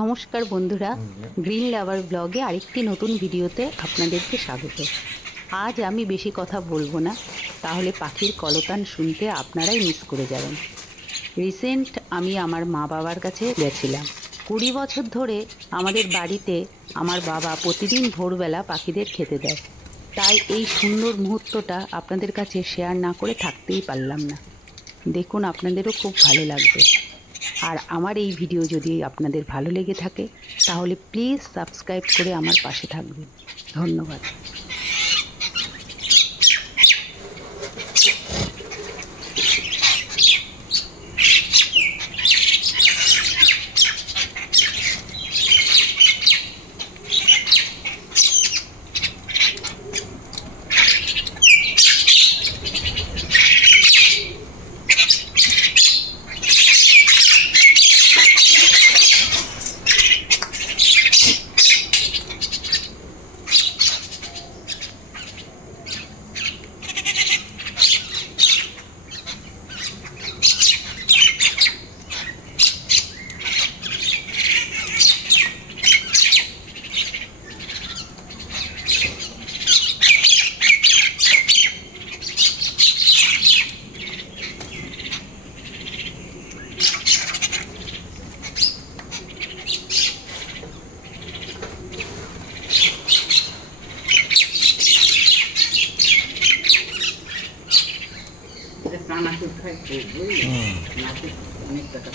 নমস্কার বন্ধুরা, গ্রিন লাভার ব্লগে আরেকটি নতুন ভিডিওতে আপনাদেরকে স্বাগত। আজ আমি বেশি কথা বলবো না, তাহলে পাখির কলতান শুনতে আপনারাই মিস করে যাবেন। রিসেন্ট আমি আমার মা বাবার কাছে গেছিলাম। 20 বছর ধরে আমাদের বাড়িতে আমার বাবা প্রতিদিন ভোরবেলা পাখিদের খেতে দেয়, তাই এই সুন্দর মুহূর্তটা আপনাদের কাছে শেয়ার না করে থাকতেই পারলাম না। দেখুন, আপনাদেরও খুব ভালো লাগবে। আর আমার এই ভিডিও যদি আপনাদের ভালো লেগে থাকে তাহলে প্লিজ সাবস্ক্রাইব করে আমার পাশে থাকবেন। ধন্যবাদ। প্রাণ আসুক খাই, নাচুক অনেক টাকা